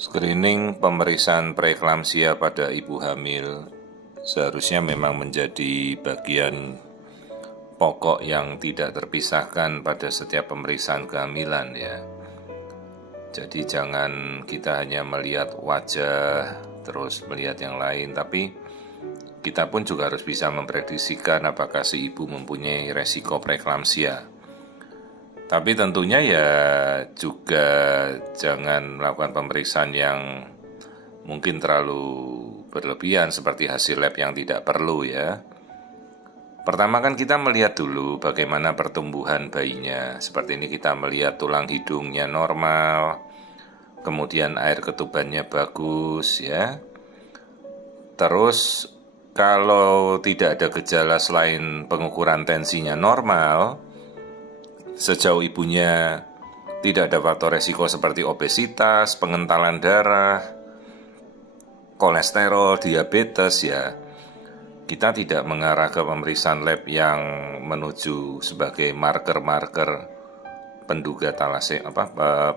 Screening pemeriksaan preeklamsia pada ibu hamil seharusnya memang menjadi bagian pokok yang tidak terpisahkan pada setiap pemeriksaan kehamilan ya. Jadi jangan kita hanya melihat wajah terus melihat yang lain, tapi kita pun juga harus bisa memprediksikan apakah si ibu mempunyai resiko preeklamsia. Tapi tentunya ya juga jangan melakukan pemeriksaan yang mungkin terlalu berlebihan seperti hasil lab yang tidak perlu ya. Pertama kan kita melihat dulu bagaimana pertumbuhan bayinya. Seperti ini kita melihat tulang hidungnya normal, kemudian air ketubannya bagus ya. Terus kalau tidak ada gejala selain pengukuran tensinya normal, sejauh ibunya tidak ada faktor resiko seperti obesitas, pengentalan darah, kolesterol, diabetes ya, kita tidak mengarah ke pemeriksaan lab yang menuju sebagai marker-marker penduga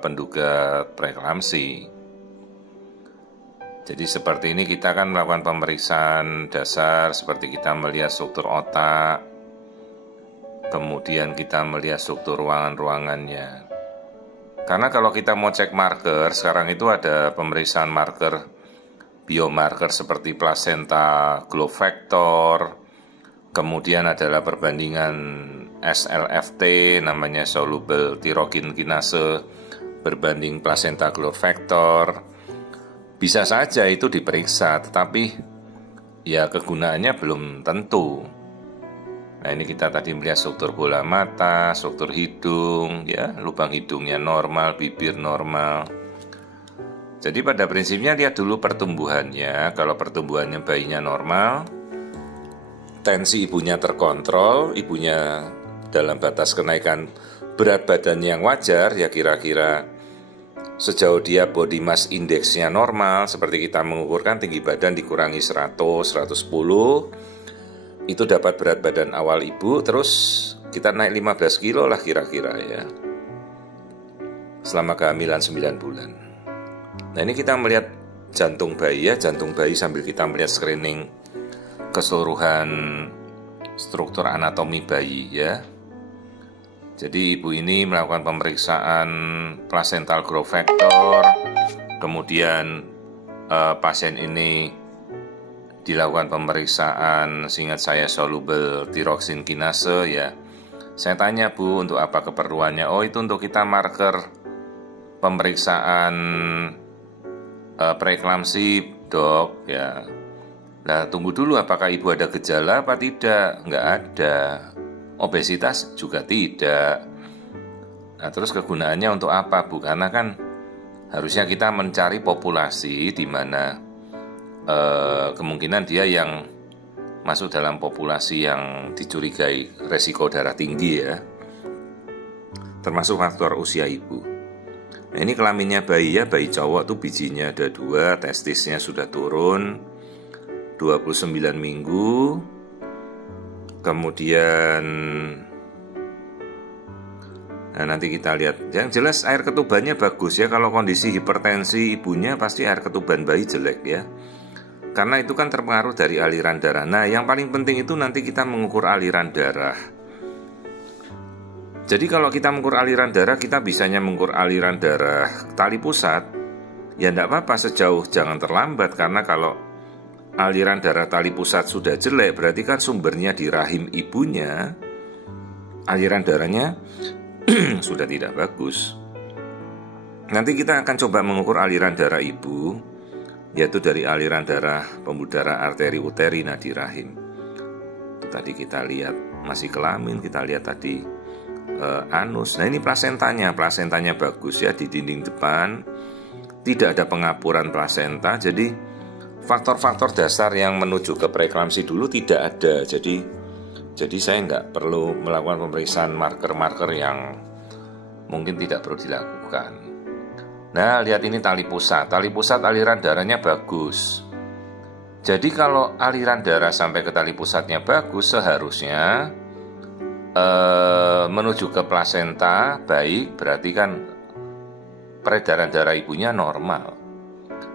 penduga preeklamsi. Jadi seperti ini kita akan melakukan pemeriksaan dasar seperti kita melihat struktur otak, kemudian kita melihat struktur ruangan-ruangannya. Karena kalau kita mau cek marker, sekarang itu ada pemeriksaan marker, biomarker seperti placenta growth factor, kemudian adalah perbandingan SLFT, namanya soluble thyrokin kinase, berbanding placenta growth factor. Bisa saja itu diperiksa, tetapi ya kegunaannya belum tentu. Nah ini kita tadi melihat struktur bola mata, struktur hidung, ya lubang hidungnya normal, bibir normal. Jadi pada prinsipnya lihat dulu pertumbuhannya. Kalau pertumbuhannya bayinya normal, tensi ibunya terkontrol, ibunya dalam batas kenaikan berat badan yang wajar, ya kira-kira sejauh dia body mass index-nya normal, seperti kita mengukurkan tinggi badan dikurangi 100, 110, itu dapat berat badan awal ibu, terus kita naik 15 kilo lah kira-kira ya, selama kehamilan 9 bulan. Nah ini kita melihat jantung bayi ya, jantung bayi sambil kita melihat screening keseluruhan struktur anatomi bayi ya. Jadi ibu ini melakukan pemeriksaan placental growth factor, kemudian pasien ini dilakukan pemeriksaan, seingat saya soluble thyroxine kinase ya. Saya tanya Bu, untuk apa keperluannya? Oh itu untuk kita marker pemeriksaan preeklamsi dok ya. Nah tunggu dulu apakah ibu ada gejala apa tidak? Nggak ada. Obesitas juga tidak. Nah terus kegunaannya untuk apa Bu? Karena kan harusnya kita mencari populasi di mana kemungkinan dia yang masuk dalam populasi yang dicurigai resiko darah tinggi ya, termasuk faktor usia ibu. Nah ini kelaminnya bayi ya, bayi cowok tuh bijinya ada 2, testisnya sudah turun 29 minggu, kemudian nah nanti kita lihat, yang jelas air ketubannya bagus ya. Kalau kondisi hipertensi ibunya pasti air ketuban bayi jelek ya, karena itu kan terpengaruh dari aliran darah. Nah yang paling penting itu nanti kita mengukur aliran darah. Jadi kalau kita mengukur aliran darah, kita bisanya mengukur aliran darah tali pusat, ya enggak apa-apa sejauh jangan terlambat. Karena kalau aliran darah tali pusat sudah jelek, berarti kan sumbernya di rahim ibunya, aliran darahnya sudah tidak bagus. Nanti kita akan coba mengukur aliran darah ibu, yaitu dari aliran darah pembuluh darah arteri uterina di rahim. Itu tadi kita lihat masih kelamin, kita lihat tadi anus. Nah ini plasentanya bagus ya, di dinding depan tidak ada pengapuran plasenta. Jadi faktor-faktor dasar yang menuju ke preeklamsi dulu tidak ada. Jadi saya nggak perlu melakukan pemeriksaan marker-marker yang mungkin tidak perlu dilakukan. Nah, lihat ini tali pusat aliran darahnya bagus. Jadi kalau aliran darah sampai ke tali pusatnya bagus, seharusnya menuju ke plasenta baik, berarti kan peredaran darah ibunya normal.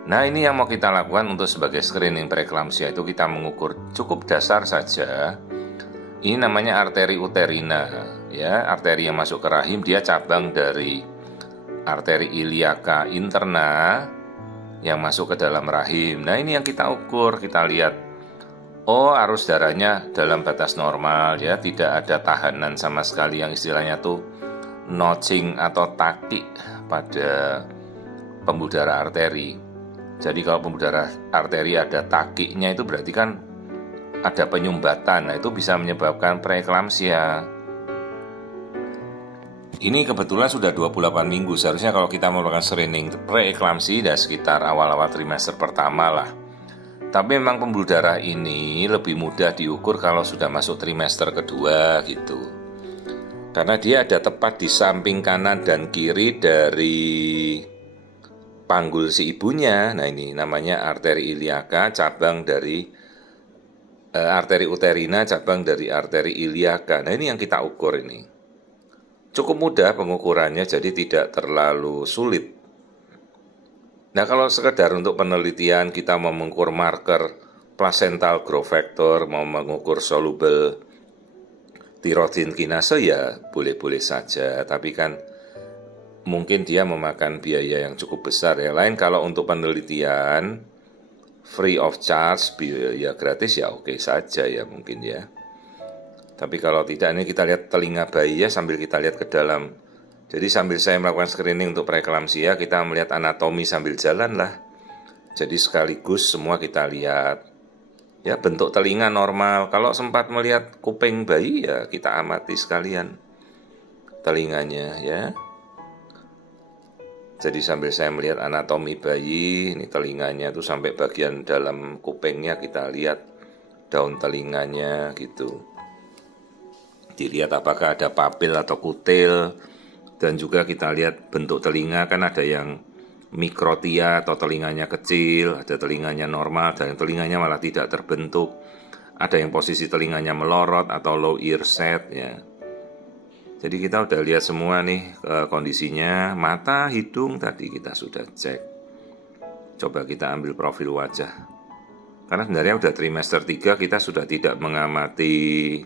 Nah, ini yang mau kita lakukan untuk sebagai screening preeklamsia itu kita mengukur cukup dasar saja. Ini namanya arteri uterina, ya, arteri yang masuk ke rahim, dia cabang dari arteri iliaka interna yang masuk ke dalam rahim. Nah, ini yang kita ukur, kita lihat. Oh, arus darahnya dalam batas normal, ya, tidak ada tahanan sama sekali yang istilahnya tuh notching atau takik pada pembuluh darah arteri. Jadi kalau pembuluh darah arteri ada takiknya itu berarti kan ada penyumbatan. Nah, itu bisa menyebabkan preeklamsia. Ini kebetulan sudah 28 minggu. Seharusnya kalau kita melakukan screening preeklamsi dan sekitar awal-awal trimester pertama lah. Tapi memang pembuluh darah ini lebih mudah diukur kalau sudah masuk trimester kedua gitu. Karena dia ada tepat di samping kanan dan kiri dari panggul si ibunya. Nah, ini namanya arteri iliaka, cabang dari arteri uterina, cabang dari arteri iliaka. Nah, ini yang kita ukur ini. Cukup mudah pengukurannya, jadi tidak terlalu sulit. Nah, kalau sekedar untuk penelitian kita mau mengukur marker placental growth factor, mau mengukur soluble thyroid kinase, ya boleh-boleh saja. Tapi kan mungkin dia memakan biaya yang cukup besar ya. Lain kalau untuk penelitian free of charge, biaya gratis, ya oke saja ya mungkin ya. Tapi kalau tidak, ini kita lihat telinga bayi ya sambil kita lihat ke dalam. Jadi sambil saya melakukan screening untuk preeklamsia, kita melihat anatomi sambil jalan lah. Jadi sekaligus semua kita lihat. Ya, bentuk telinga normal. Kalau sempat melihat kuping bayi, ya kita amati sekalian telinganya ya. Jadi sambil saya melihat anatomi bayi, ini telinganya tuh sampai bagian dalam kupingnya kita lihat daun telinganya gitu. Dilihat apakah ada papil atau kutil. Dan juga kita lihat bentuk telinga, kan ada yang mikrotia atau telinganya kecil, ada telinganya normal, dan telinganya malah tidak terbentuk. Ada yang posisi telinganya melorot atau low ear set ya. Jadi kita udah lihat semua nih kondisinya. Mata, hidung tadi kita sudah cek. Coba kita ambil profil wajah. Karena sebenarnya udah trimester 3 kita sudah tidak mengamati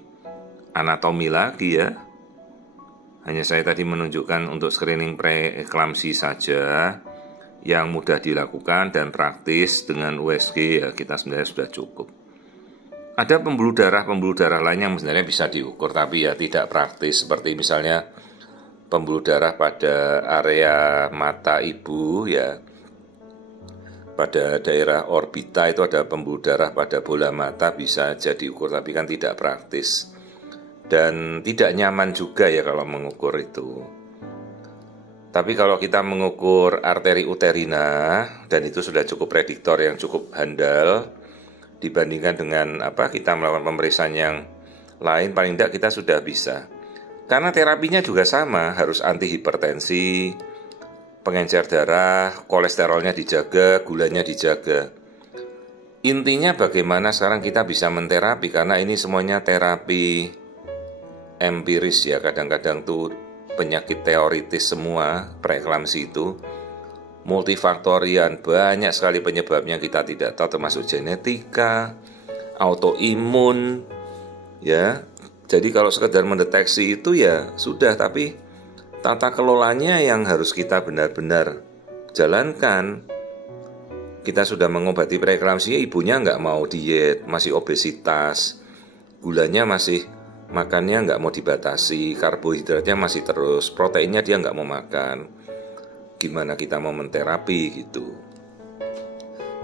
anatomi lagi ya. Hanya saya tadi menunjukkan untuk screening preeklamsi saja yang mudah dilakukan dan praktis dengan USG, ya kita sebenarnya sudah cukup. Ada pembuluh darah lain yang sebenarnya bisa diukur tapi ya tidak praktis, seperti misalnya pembuluh darah pada area mata ibu ya. Pada daerah orbita itu ada pembuluh darah pada bola mata, bisa jadi diukur tapi kan tidak praktis. Dan tidak nyaman juga ya kalau mengukur itu. Tapi kalau kita mengukur arteri uterina, dan itu sudah cukup prediktor yang cukup handal dibandingkan dengan kita melakukan pemeriksaan yang lain, paling tidak kita sudah bisa. Karena terapinya juga sama, harus anti hipertensi, pengencer darah, kolesterolnya dijaga, gulanya dijaga. Intinya bagaimana sekarang kita bisa menterapi, karena ini semuanya terapi empiris ya, kadang-kadang tuh penyakit teoritis semua, preeklamsi itu multifaktorian, banyak sekali penyebabnya kita tidak tahu, termasuk genetika, autoimun ya. Jadi kalau sekedar mendeteksi itu ya sudah, tapi tata kelolanya yang harus kita benar-benar jalankan. Kita sudah mengobati preeklamsi, ibunya nggak mau diet, masih obesitas, gulanya masih, makannya nggak mau dibatasi, karbohidratnya masih terus, proteinnya dia nggak mau makan. Gimana kita mau menterapi gitu.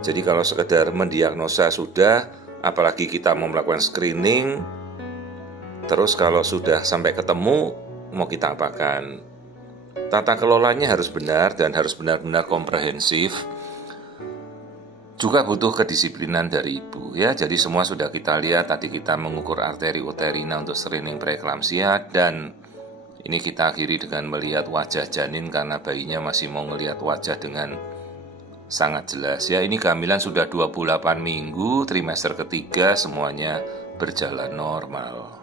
Jadi kalau sekedar mendiagnosa sudah, apalagi kita mau melakukan screening, terus kalau sudah sampai ketemu, mau kita apakan? Tata kelolanya harus benar dan harus benar-benar komprehensif. Juga butuh kedisiplinan dari ibu ya. Jadi semua sudah kita lihat. Tadi kita mengukur arteri uterina untuk screening preeklamsia, dan ini kita akhiri dengan melihat wajah janin karena bayinya masih mau melihat wajah dengan sangat jelas ya. Ini kehamilan sudah 28 minggu, trimester ketiga, semuanya berjalan normal.